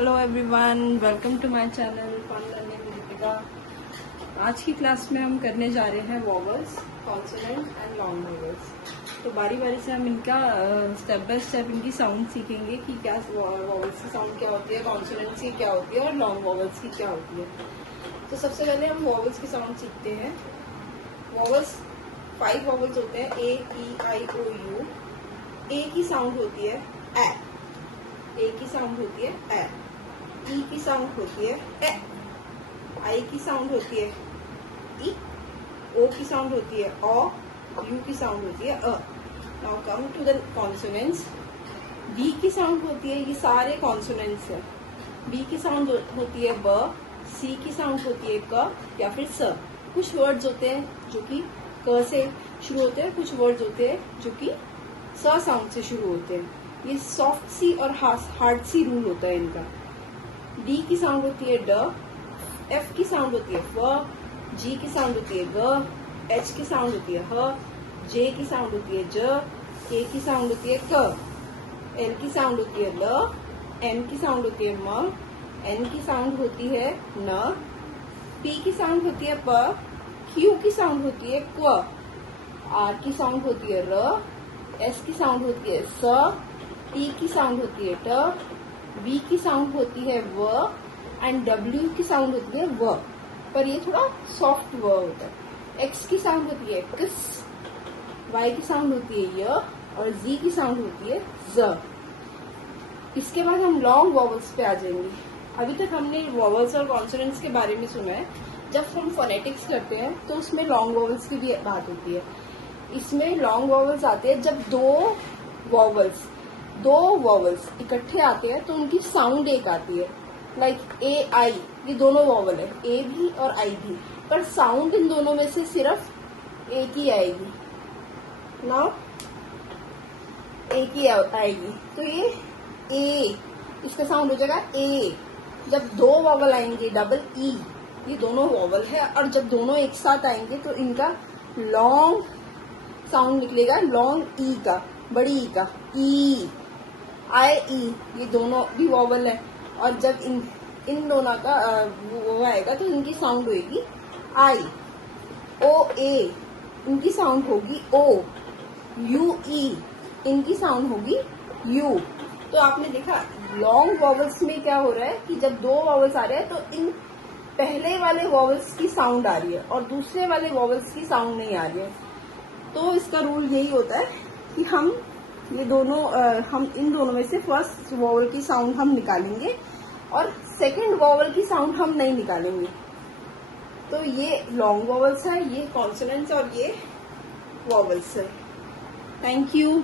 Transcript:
Hello everyone, welcome to my channel fun learning with Deepika. आज की class में हम करने जा रहे हैं vowels, consonant and long vowels. तो बारी बारी से हम इनका स्टेप बाय स्टेप इनकी साउंड सीखेंगे कि क्या वॉवल्स की साउंड क्या होती है, कॉन्सोनेंट्स की क्या होती है और लॉन्ग वॉवल्स की क्या होती है। तो सबसे पहले हम वॉवल्स की साउंड सीखते हैं। वॉवल्स 5 वॉवल्स होते हैं, ए ई आई ओ यू। ए की साउंड होती है ए, ए की साउंड होती है ए, ई की साउंड होती है ए, आई की साउंड होती है ई, ओ की साउंड होती है ओ, यू की साउंड होती है अ। Now come to the consonants. B की साउंड होती है, ये सारे कॉन्सोनेंट्स है। बी की साउंड होती है ब, सी की साउंड होती है क या फिर स। कुछ वर्ड्स होते हैं जो कि क से शुरू होते हैं, कुछ वर्ड्स होते हैं जो कि स साउंड से शुरू होते हैं। ये सॉफ्ट सी और हार्ड सी रूल होता है इनका। डी की साउंड होती है ड, एफ की साउंड होती है फ, जी की साउंड होती है ग, एच की साउंड होती है ह, जे की साउंड होती है ज, के की साउंड होती है क, एल की साउंड होती है ल, एम की साउंड होती है म, एन की साउंड होती है न, पी की साउंड होती है प, क्यू की साउंड होती है क्व, आर की साउंड होती है र, एस की साउंड होती है स, टी की साउंड होती है ट, वी की साउंड होती है व एंड डब्ल्यू की साउंड होती है व, पर ये थोड़ा सॉफ्ट व होता है। एक्स की साउंड होती है किस, वाई की साउंड होती है य और जी की साउंड होती है ज। इसके बाद हम लॉन्ग वॉवल्स पे आ जाएंगे। अभी तक हमने वॉवल्स और कॉन्सोनेंट्स के बारे में सुना है। जब हम फोनेटिक्स करते हैं तो उसमें लॉन्ग वॉवल्स की भी बात होती है। इसमें लॉन्ग वॉवल्स आते हैं जब दो वॉवल्स इकट्ठे आते हैं तो उनकी साउंड एक आती है। लाइक ए आई, ये दोनों वॉवल है, ए भी और आई भी, पर साउंड इन दोनों में से सिर्फ एक ही आएगी ना, एक ही आएगी। तो ये ए, इसका साउंड हो जाएगा ए। जब दो वॉवल आएंगे डबल ई, ये दोनों वॉवल है, और जब दोनों एक साथ आएंगे तो इनका लॉन्ग साउंड निकलेगा, लॉन्ग ई का, बड़ी ई का, ई आई ई, ये दोनों भी वॉवल है। और जब इन दोनों का वो आएगा तो इनकी साउंड होगी आई। ओ ए, इनकी साउंड होगी ओ। यू ई, इनकी साउंड होगी यू। तो आपने देखा लॉन्ग वॉवल्स में क्या हो रहा है कि जब दो वॉवल्स आ रहे हैं तो इन पहले वाले वॉवल्स की साउंड आ रही है और दूसरे वाले वॉवल्स की साउंड नहीं आ रही है। तो इसका रूल यही होता है कि हम इन दोनों में से फर्स्ट वॉवल की साउंड हम निकालेंगे और सेकंड वॉवल की साउंड हम नहीं निकालेंगे। तो ये लॉन्ग वॉवल्स है, ये कॉन्सोनेंट्स और ये वॉवल्स है। Thank you.